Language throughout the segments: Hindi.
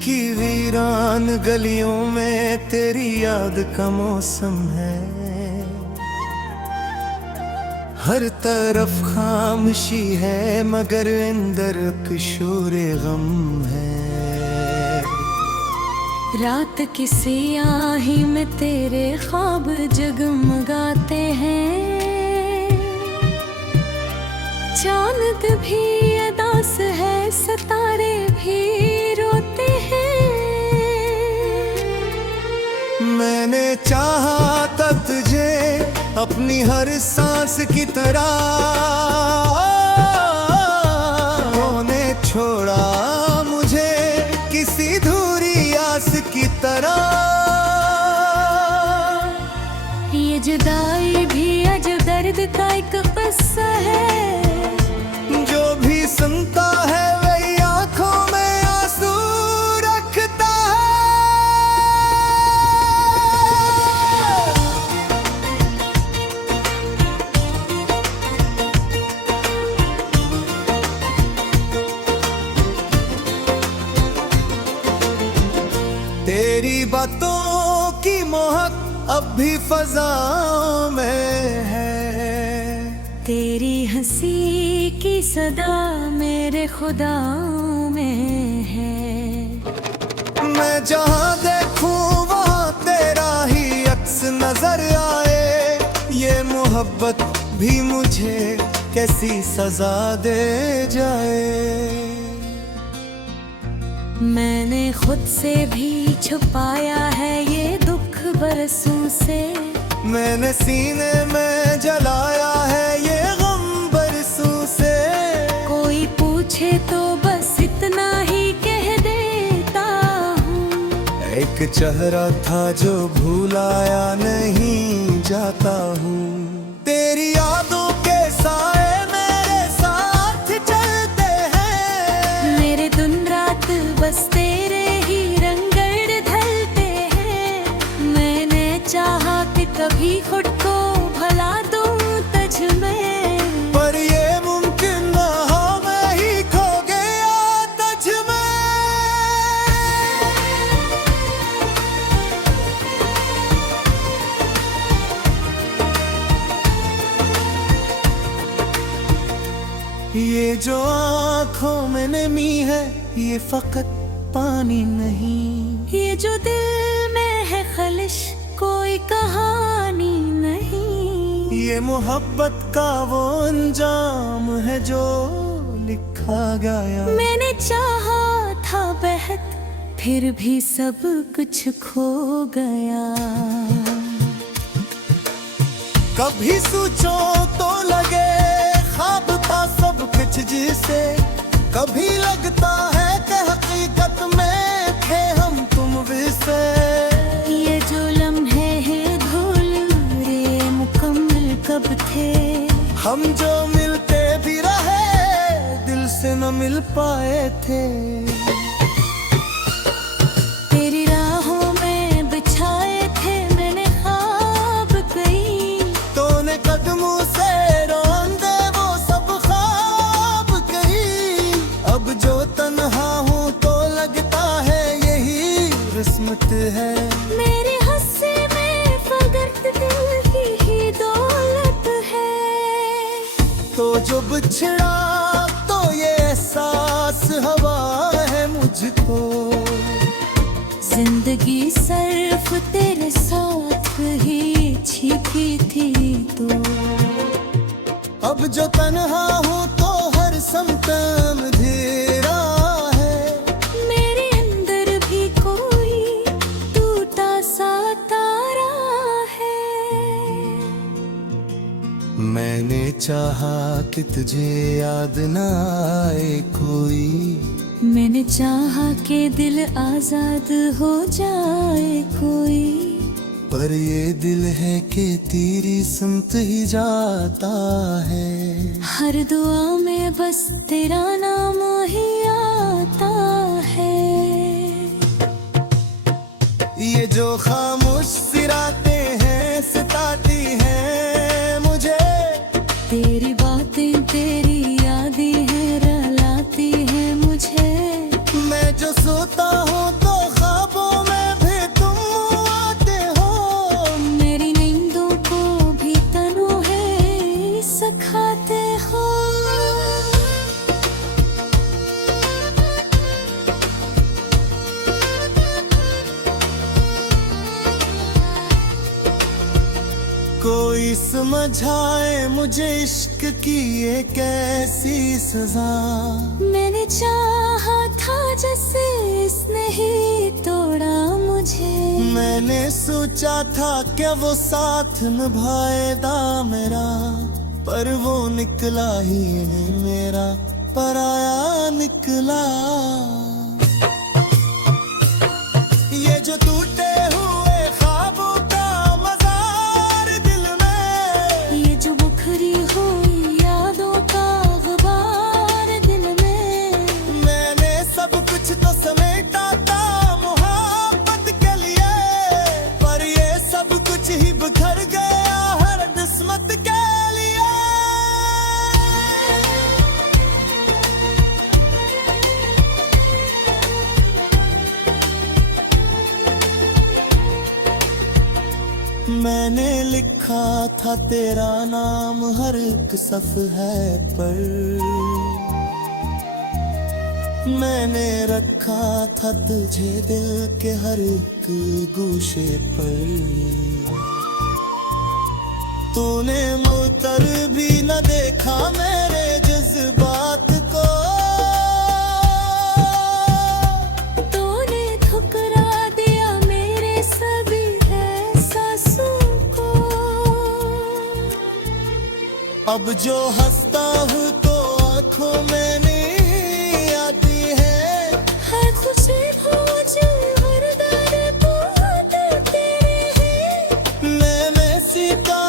की वीरान गलियों में तेरी याद का मौसम है। हर तरफ खामोशी है मगर अंदर शोरे गम है। रात की सियाही में तेरे ख्वाब जगमगाते हैं। चांद भी उदास है, सितारे भी रोते हैं। मैंने चाहा था तुझे अपनी हर सांस की तरह, होने छोड़ा मुझे किसी धूरी आस की तरह। ये जुदाई भी अजब दर्द का एक किस्सा है। जो भी सुनता है वही आंखों में आंसू रखता है। तेरी बातों की महक अब भी फज़ाओं में है। तेरी हंसी की सदा मेरे खुदाओं में है। मैं जहाँ देखूं वहाँ तेरा ही अक्स नजर आए। ये मोहब्बत भी मुझे कैसी सजा दे जाए। मैंने खुद से भी छुपाया है ये दुख बरसों से। मैंने सीने में जलाया है ये गम बरसों से। कोई पूछे तो बस इतना ही कह देता हूँ। एक चेहरा था जो भुलाया नहीं जाता हूँ। तेरी यादों के साए मेरे साथ चलते हैं। मेरे दिन रात बस तेरे ही रंगड़ ढलते हैं। मैंने चाहा कि कभी खुद को भला दूं तुझ में, पर ये मुमकिन न हो, मैं ही खो गया तुझ में। ये जो आँखों में नमी है ये फकत पानी नहीं। ये जो दिल में है खलिश कोई कहानी नहीं। ये मोहब्बत का वो अंजाम है जो लिखा गया। मैंने चाहा था बेहद फिर भी सब कुछ खो गया। कभी सोचो तो लगे ख्वाब था सब कुछ जिसे। कभी लगता है कि हकीकत में थे हम तुम से। ये जो लम्हे हैं धूल मुकम्मल कब थे। हम जो मिलते भी रहे दिल से न मिल पाए थे। तेरी राहों में बिछाए थे मैंने ख्वाब कई। तूने कदमों से रोंदे वो सब ख्वाब कही। अब जो तन्हा हूँ तो लगता है यही किस्मत है। मेरे हंसे में फकत दिल की ही दौलत है। तो जो बिछड़ा तो ये एहसास हवा है मुझको। जिंदगी सर्फ तेरे साथ ही छिपी थी तो। अब जो तन्हा हूँ तो हर समतम अंधेरा है। मेरे अंदर भी कोई टूटा सा तारा है। मैंने चाहा कि तुझे याद ना आए कोई। मैंने चाहा कि दिल आजाद हो जाए कोई। पर ये दिल है कि तेरी सुनते ही जाता है। हर दुआ में बस तेरा नाम ही आता है। ये जो खामोश सिराते हैं सताती हैं मुझे। तेरी बातें तेरी यादें हैं रुलाती हैं मुझे। मैं जो सोता हूँ समझाए मुझे इश्क की ये कैसी सजा। मैंने चाहा था जैसे इसने ही तोड़ा मुझे। मैंने सोचा था कि वो साथ निभाएगा मेरा, पर वो निकला ही नहीं मेरा, पराया निकला। ये जो टूटे हुए ख्वाबों का मज़ार दिल में, ये जो बिखरी हुई यादों का गुबार दिल में, मैंने सब कुछ तो समेटा था मोहब्बत के लिए, पर ये सब कुछ ही बिखर गया हर किस्मत के लिए। मैंने लिखा था तेरा नाम हर एक सफ़हे पर, मैंने रखा था तुझे दिल के हर एक गोशे पर। तूने मुतर भी न देखा मेरे जज्बात को, तूने ठुकरा दिया मेरे सभी एहसासों को। अब जो हंसता हूँ तो आंखों में नहीं आती है, हर खुशी मुझे हर दर्द बहुत तेरे हैं। मैंने सीखा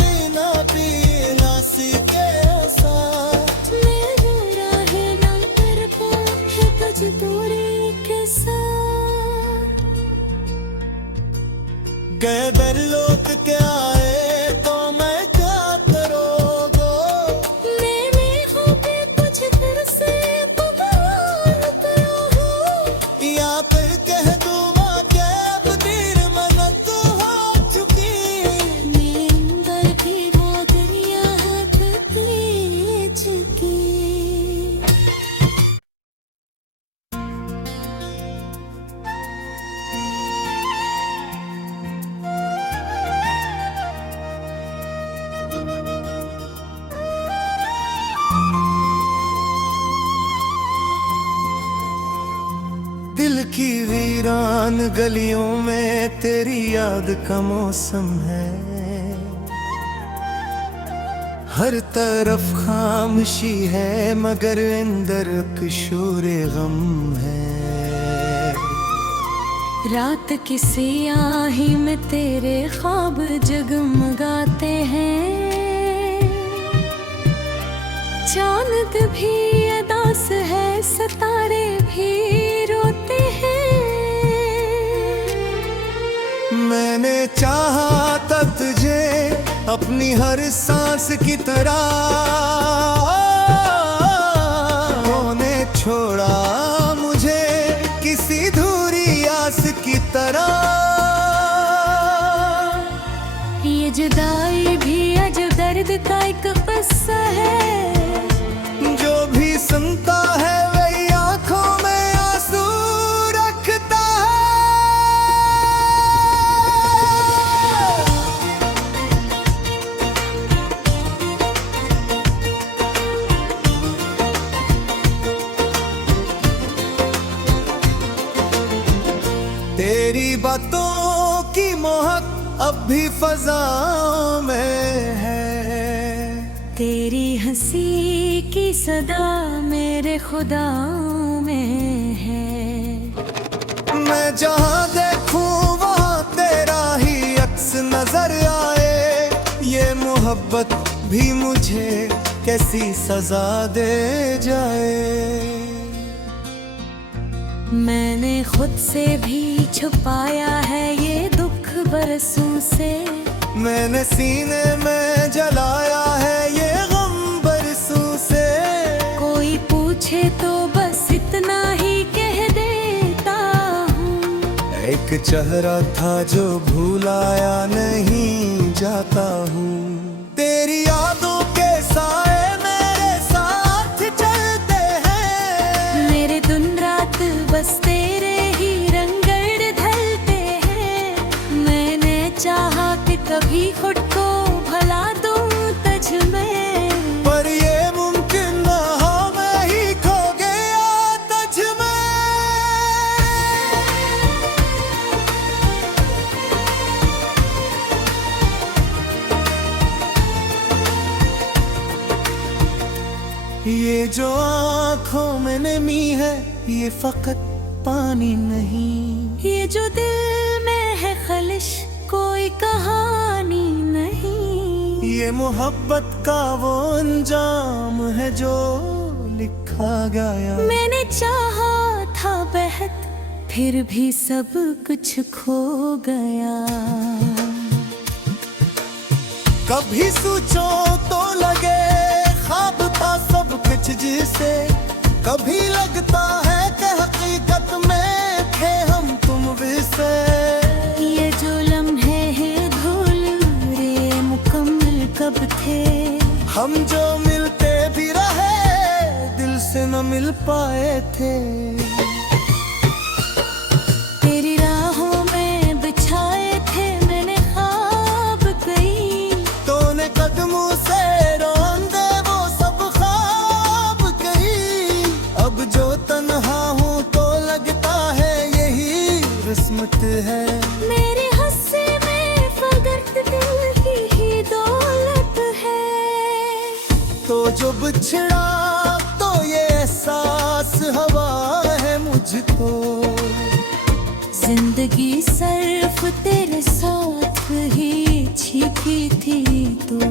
बिना पीना सीखे साथ, मेरा राह ना कर पाए तुझ दूरी के साथ। गए दर लोक के आए तो मैं क्या करोगो, मैंने हो के कुछ फिर से पुकार पिया हूँ। या फिर कह दूँ माँ के अब तीर मदद हो चुकी। मेरे अंदर भी वो दुनिया है बदल चुकी। दिल की वीरान गलियों में तेरी याद का मौसम है, हर तरफ खामोशी है मगर अंदर किशोरे गम है। रात की सियाही में तेरे ख्वाब जगमगाते हैं, चांद भी अदास है सितारे भी रोते हैं। मैंने चाहा था तुझे अपनी हर सांस की तरह, होने छोड़ा मुझे किसी धूरी आस की तरह। ये जुदाई भी अजब दर्द का एक किस्सा है, जो भी सुनता है वही आंखों में आंसू रखता है। तेरी बातों की मोहक अब भी फजाओं में है, तेरी हंसी की सदा मेरे खुदाओं में है। मैं जहाँ देखूं वहाँ तेरा ही अक्स नजर आए, ये मोहब्बत भी मुझे कैसी सजा दे जाए। मैंने खुद से भी छुपाया है ये दुख बरसों से, मैंने सीने में जलाया है ये गम बरसों से। कोई पूछे तो बस इतना ही कह देता हूँ, एक चेहरा था जो भुलाया नहीं जाता हूँ। तेरी यादों के साए मेरे साथ चलते हैं, मेरे दिन रात बस तेरे ही रंगड़ ढलते हैं। मैंने चाहा कि कभी खुद को भुला दूं ये फकत पानी नहीं, ये जो दिल में है खलिश कोई कहानी नहीं। ये मोहब्बत का वो अंजाम है जो लिखा गया। मैंने चाहा था बेहद फिर भी सब कुछ खो गया। कभी सोचो तो लगे ख्वाब था सब कुछ जिसे, कभी लगता है कि हकीकत में थे हम तुम से। ये जो लम्हे हैं धूल मुकम्मल कब थे, हम जो मिलते भी रहे दिल से न मिल पाए थे। तेरी राहों में बिछाए थे मैंने ख्वाब कई, तूने कदमों से रौंदे वो सब ख्वाब कही। अब जो तन्हा हूँ तो लगता है यही किस्मत है। मेरे हस्से में फकत दिल की ही दौलत है। तो जो बिछड़ा तो ये एहसास हवा है मुझको, जिंदगी सिर्फ तेरे साथ ही छिपी थी तो।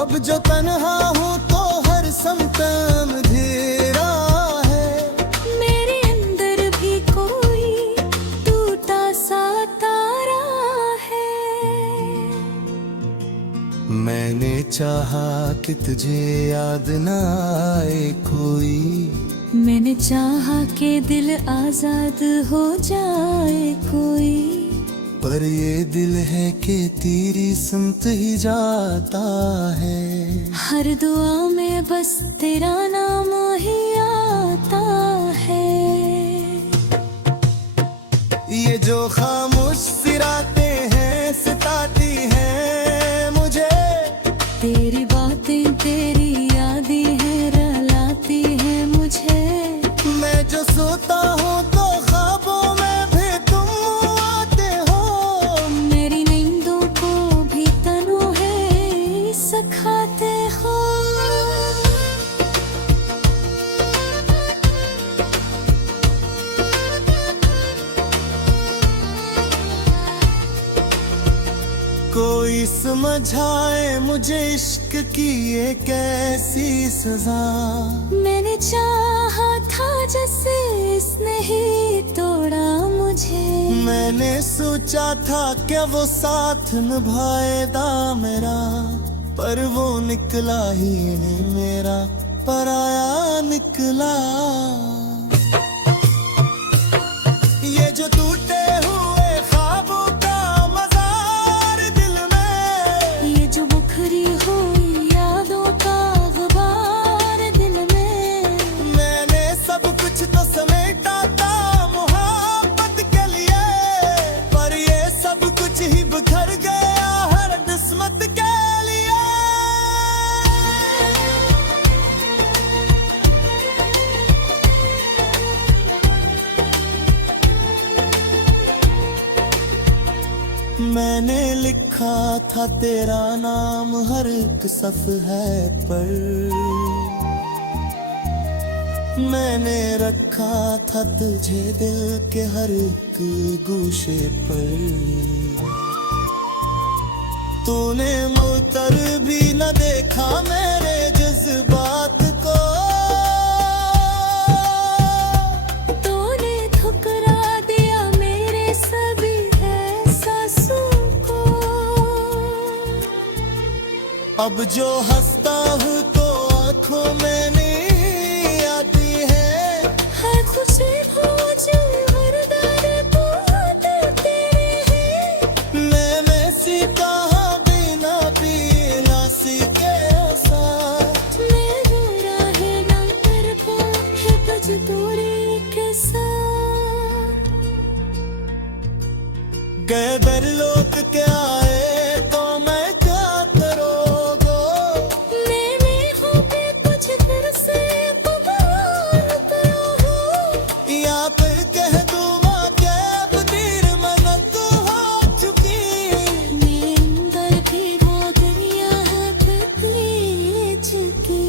अब जो तन्हा हूँ तो हर समतम अंधेरा है। मेरे अंदर भी कोई टूटा सा तारा है। मैंने चाहा कि तुझे याद ना आए कोई, मैंने चाहा कि दिल आजाद हो जाए कोई, पर ये दिल है कि तेरी सुनते ही जाता है। हर दुआ में बस तेरा नाम ही आता है। ये जो खामोश सिरातें हैं सताती हैं मुझे, तेरी बातें तेरी यादें हैं रुलाती हैं मुझे। मैं जो सोता हूँ तो ख्वाबों में भी तुम आते हो। मेरी नींदों को भी तन्हाई सिखाते हो। कोई समझाए मुझे इश्क की ये कैसी सजा। मैंने चाहा था जैसे इसने ही तोड़ा मुझे। मैंने सोचा था क्या वो साथ निभाएगा मेरा, पर वो निकला ही नहीं मेरा पराया निकला। ये जो टूटे हुए ख्वाबों का मजार दिल में, ये जो बुखरी हुई यादों का गुबार दिल में, मैंने सब कुछ तो समेटा था मोहब्बत के लिए, पर ये सब कुछ ही बिखर गया हर किस्मत के लिए। मैंने लिखा था तेरा नाम हर एक सफ़हे पर, मैंने रखा था तुझे दिल के हर एक गोशे पर। तूने मुतर भी न देखा मेरे जज्बात को, तूने ठुकरा दिया मेरे सभी एहसासों को। अब जो हंसता हूँ तो आँखों में नहीं आती है। हर खुशी हो हर दर्द बहुत तेरे हैं। मैं सी कहाँ बिना पीना सी के साथ, मैं बुरा है ना कर पाए बज दूरी के साथ। गए दर लोग के आए तो मैं क्या करोगो। मैंने हो पे कुछ फिर से पुकार करो हो। या फिर कह दूँ माँ के अब देर मन्नत हो चुकी। मेरे अंदर भी वो दुनिया है बदली चुकी।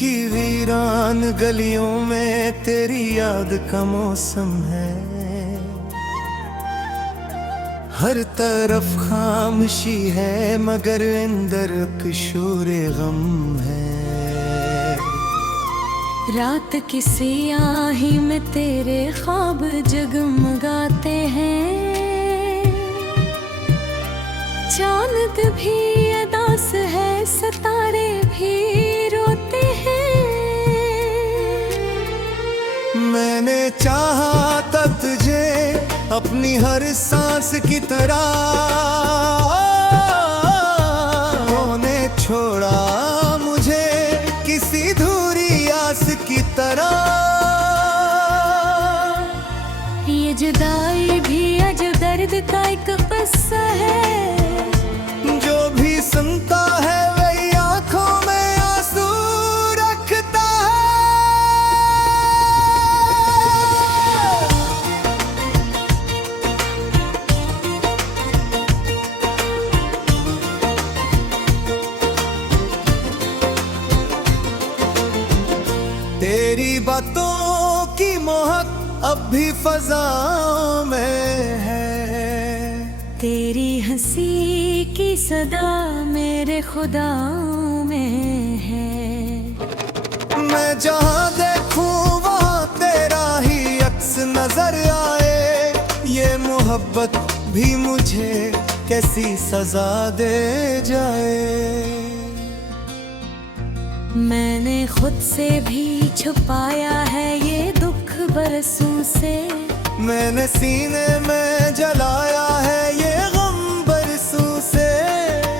की वीरान गलियों में तेरी याद का मौसम है। हर तरफ खामोशी है मगर अंदर शोरे गम है। रात की सियाही में तेरे ख्वाब जगमगाते हैं। चांद भी उदास है, सितारे भी रोते हैं। मैंने चाहा था तुझे अपनी हर सांस की तरह, होने छोड़ा मुझे किसी धूरी आस की तरह। ये जुदाई भी अजब दर्द का एक किस्सा है। जो भी सुनता है वही आंखों में आंसू रखता है। तेरी बातों की महक अब भी फज़ाओं में है। तेरी हंसी की सदा मेरे खुदाओं में है। मैं जहाँ देखूं वहाँ तेरा ही अक्स नजर आए। ये मोहब्बत भी मुझे कैसी सजा दे जाए। मैंने खुद से भी छुपाया है ये दुख बरसों से। मैंने सीने में जलाया है ये गम बरसों से।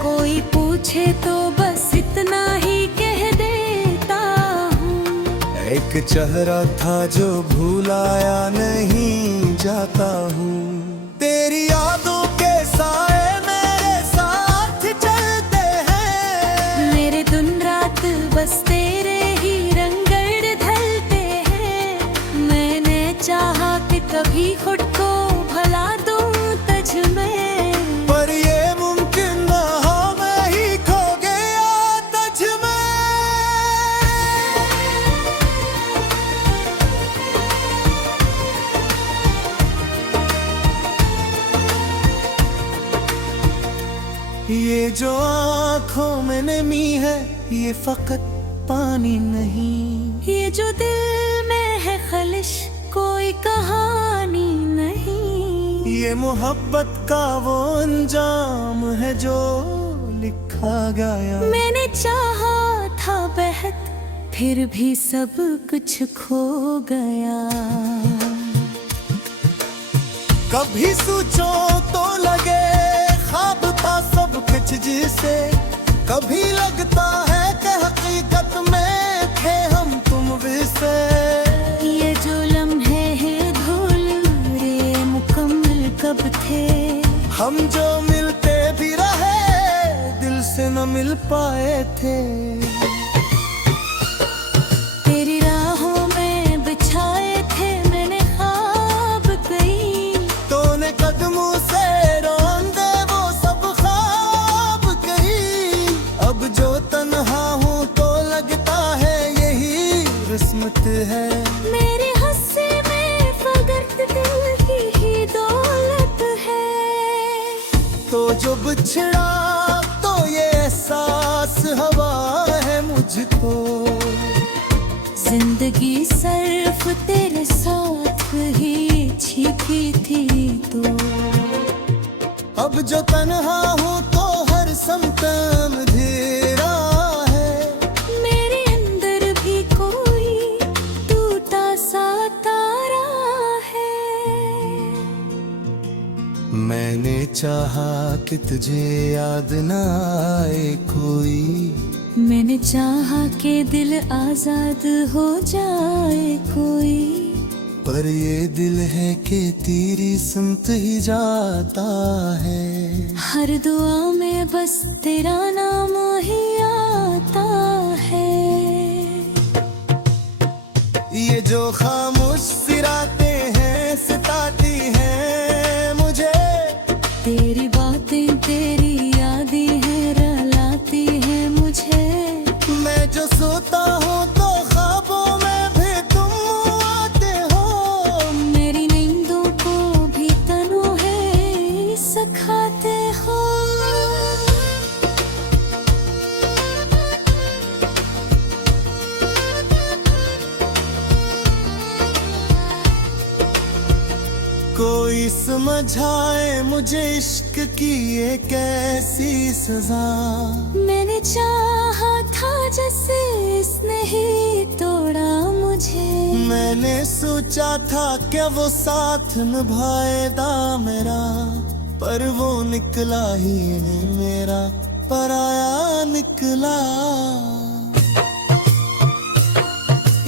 कोई पूछे तो बस इतना ही कह देता हूँ। एक चेहरा था जो भुलाया नहीं जाता हूँ। तेरी यादों के साए मेरे साथ चलते हैं। मेरे दिन रात बस तेरे ही रंगड़ ढलते हैं। मैंने चाहा कि कभी खुद को भला दूं तुझ में, पर ये मुमकिन न हो, मैं ही खो गया तुझ में। ये जो आँखों में नमी है ये फकत पानी नहीं। ये जो दिल में है खलिश कोई कहानी नहीं। ये मोहब्बत का वो अंजाम है जो लिखा गया। मैंने चाहा था बेहद फिर भी सब कुछ खो गया। कभी सोचो तो लगे ख्वाब था सब कुछ जिसे। कभी लगता है कि हकीकत में थे हम तुम से। ये जो लम्हे हैं धूल मुकम्मल कब थे। हम जो मिलते भी रहे दिल से न मिल पाए थे। तेरी राहों में बिछाए थे मैंने ख्वाब कई। तूने कदमों से रौंदे वो सब ख्वाब कई। अब जो तन्हा हूँ तो लगता है यही किस्मत है। मेरे हंसे में फकत दिल की ही दौलत है। तो जो बिछड़ा तो ये एहसास हवा है मुझको। जिंदगी सिर्फ तेरे साथ ही छिपी थी तो। अब जो तन्हा हूँ तो हर समतम अंधेरा है। मेरे अंदर भी कोई टूटा सा तारा है। मैंने चाहा कि तुझे याद ना आए कोई। मैंने चाहा कि दिल आजाद हो जाए कोई। पर ये दिल है कि तेरी सुनत ही जाता है। हर दुआ में बस तेरा नाम ही आता है। ये जो खामोश सिराते हैं सताती हैं मुझे। तेरी बातें तेरी यादें हैं रुलाती हैं मुझे। मैं जो सोता हूँ समझाए मुझे इश्क की ये कैसी सजा। मैंने चाहा था जैसे इसने ही तोड़ा मुझे। मैंने सोचा था क्या वो साथ निभाएगा मेरा, पर वो निकला ही नहीं मेरा, पराया निकला।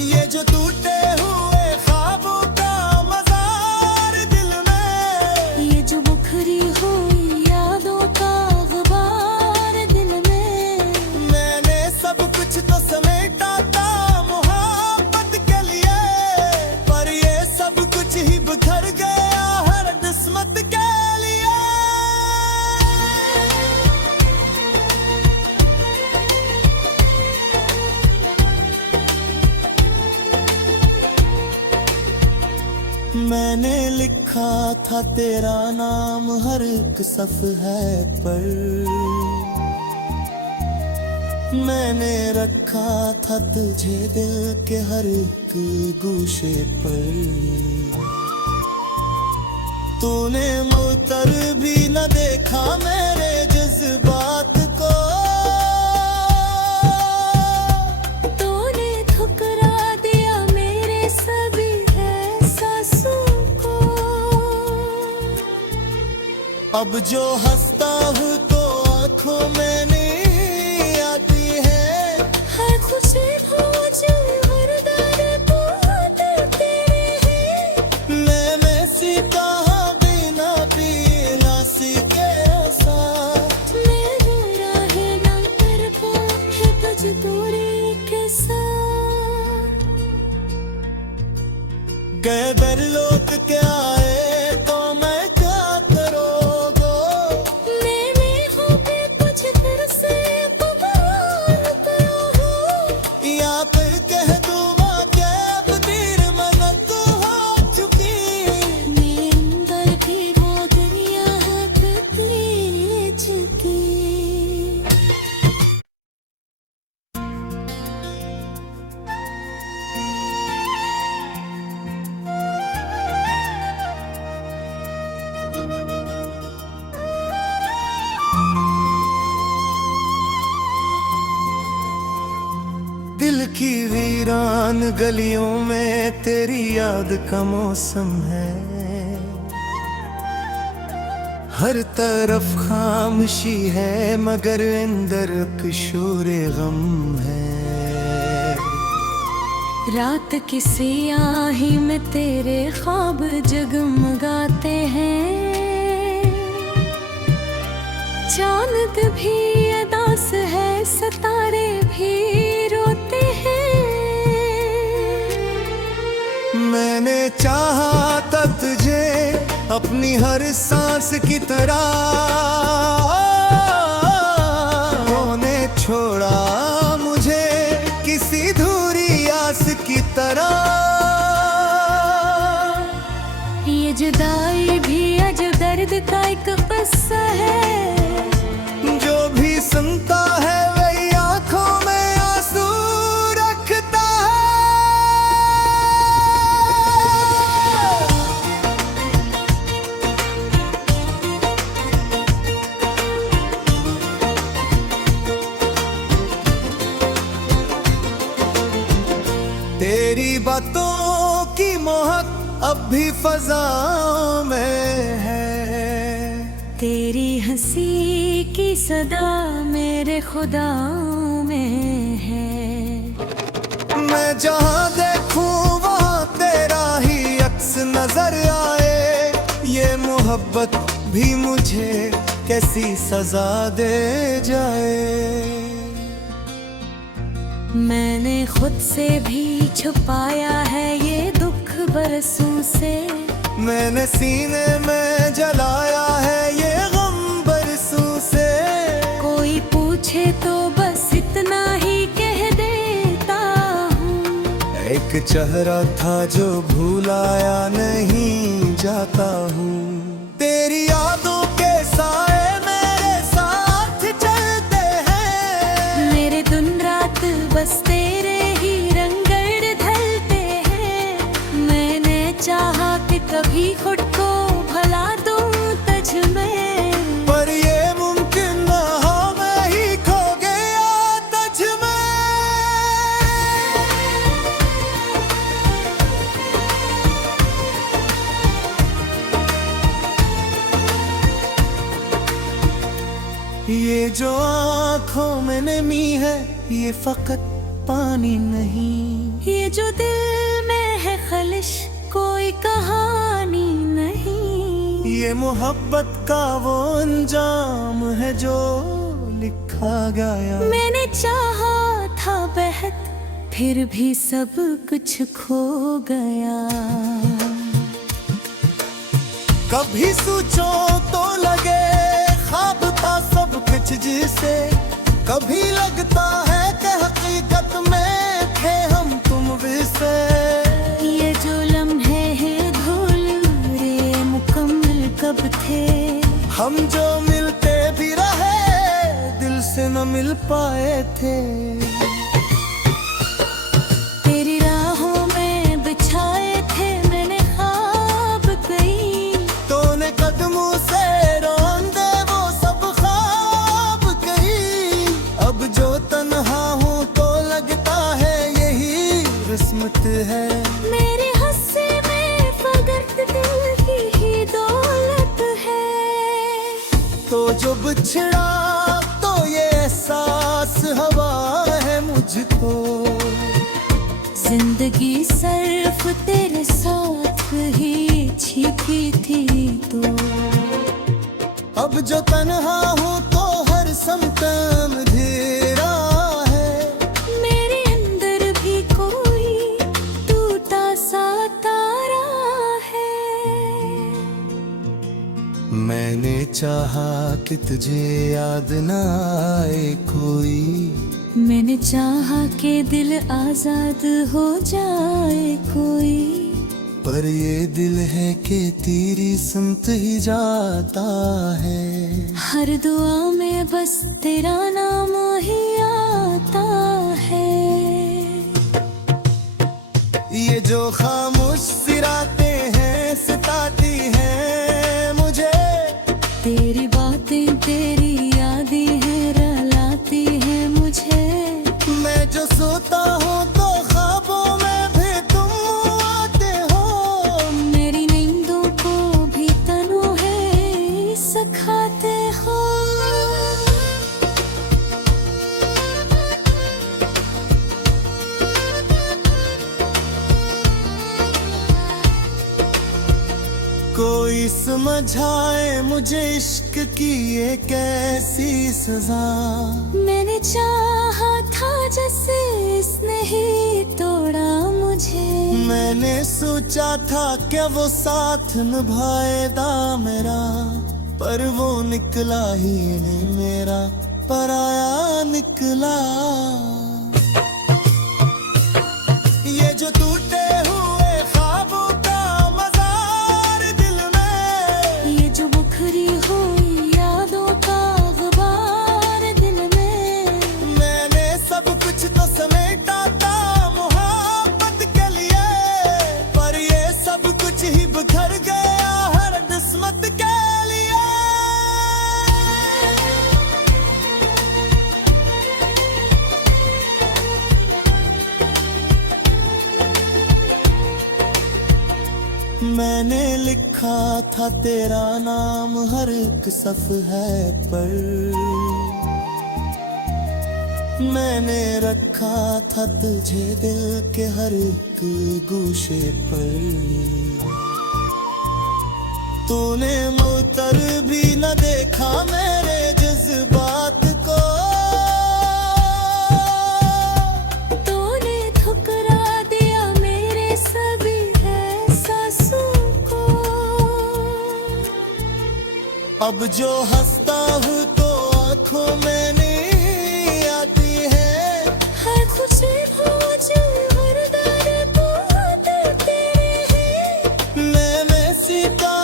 ये जो टूटे हुए ख्वाबों का मज़ार दिल में, ये जो बुखरी हुई यादों का गुबार दिल में, मैंने सब कुछ तो समेटा था मोहब्बत के लिए, पर ये सब कुछ ही बिखर गया हर किस्मत के लिए। मैंने लिखा था तेरा नाम हर एक सफ़हे पर, मैंने रखा था तुझे दिल के हर एक गोशे पर। तूने मुतर भी न देखा मेरे जज्बात को, तूने ठुकरा दिया मेरे सभी एहसासों को। अब जो हंसता हूँ तो आँखों में नहीं आती है, हर खुशी भूल हर दर्द तो तेरे हैं। मैं सी कहाँ बिना पीना सी के साथ, मेरे राहें ना कर पाए मजबूरी के साथ। गए दर लोट के आए तो मैं क्या करोगो, मैंने हो पे कुछ फिर से पुकार करो हो। या फिर कह दूँ माँ के अब देर मन्नत हो चुकी। मेरे अंदर की वो दुनिया है कितनी चुकी। दिल की वीरान गलियों में तेरी याद का मौसम है, हर तरफ खामोशी है मगर अंदर किशोरे गम है। रात की सियाही में तेरे ख्वाब जगमगाते हैं, चांद भी अदास है सितारे भी रोते हैं। मैंने चाहा था तुझे अपनी हर सांस की तरह, होने छोड़ा मुझे किसी धूरी आस की तरह। ये जुदाई भी अजब दर्द का एक किस्सा है, जो भी सुनता है वही आंखों में आंसू रखता है। तेरी बातों की मोहक अब भी फजाओं में है, तेरी हंसी की सदा मेरे खुदाओं में है। मैं जहाँ देखूं वहाँ तेरा ही अक्स नजर आए, ये मोहब्बत भी मुझे कैसी सजा दे जाए। मैंने खुद से भी छुपाया है ये दुख बरसों से, मैंने सीने में जलाया है ये गम बरसों से। कोई पूछे तो बस इतना ही कह देता हूँ, एक चेहरा था जो भुलाया नहीं जाता हूँ। तेरी यादों के साए मेरे साथ चलते हैं, मेरे दिन रात बस तेरे ही रंगड़ ढलते हैं। मैंने चाहा कि कभी खुद को भुला दूं एनिमी है ये फकत पानी नहीं। ये जो दिल में है खलिश कोई कहानी नहीं। ये मोहब्बत का वो अंजाम है जो लिखा गया। मैंने चाहा था बेहद फिर भी सब कुछ खो गया। कभी सोचो तो लगे ख्वाब था सब कुछ जिसे, कभी लगता है कि हकीकत में थे हम तुम विसे। ये जो लम्हे हैं धूल मुकम्मल कब थे, हम जो मिलते भी रहे दिल से न मिल पाए थे। तेरी राहों में बिछाए थे मैंने ख्वाब कई, तूने कदमों से रौंदे वो सब ख्वाब कहीं। अब जो तन्हा हूँ तो लगता है यही किस्मत है। मेरे हस्से में फकत दिल की ही दौलत है। तो जो बिछड़ा तो ये एहसास हवा है मुझको। जिंदगी सिर्फ तेरे साथ ही छिपी थी तो। अब जो तन्हा हूँ तो हर समतम अंधेरा है। मेरे अंदर भी कोई टूटा सा तारा है। मैंने चाहा कि तुझे याद न आए कोई, मैंने चाहा कि दिल आजाद हो जाए कोई। पर ये दिल है कि तेरी सुनत ही जाता है। हर दुआ में बस तेरा नाम ही आता है। ये जो खामोश सिराते हैं सताती हैं मुझे। तेरी बातें तेरी यादें हैं रुलाती हैं मुझे। मैं जो सोता हूँ तो ख्वाबों में भी तुम आते हो। मेरी नींदों को भी तन्हाई सिखाते हो। कोई समझाए मुझे इश्क की ये कैसी सजा। मैंने चाहा था जैसे इसने ही तोड़ा मुझे। मैंने सोचा था क्या वो साथ निभाएगा मेरा, पर वो निकला ही नहीं मेरा पराया निकला। ये जो टूटे हुए ख्वाबों का मज़ार दिल में, ये जो बुखरी हुई यादों का गुबार दिल में। मैंने सब कुछ तो समेटा था मोहब्बत के लिए, पर ये सब कुछ ही बिखर गया हर किस्मत के लिए। मैंने लिखा था तेरा नाम हर एक सफ़हे पर। मैंने रखा था तुझे दिल के हर एक गोशे पर। तूने मुतर भी न देखा मेरे जज्बात को। तूने ठुकरा दिया मेरे सभी एहसासों को। अब जो हंसता हूँ तो आंखों में नहीं आती है। हर खुशी भूल हर दर्द तो तेरे हैं। मैं सीता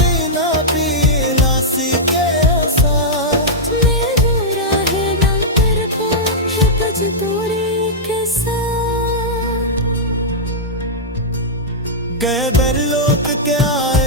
बिना पीना सीखे साथ। मैं बुरा है ना कर पाए मजबूरी के साथ। गए दर लोक के आए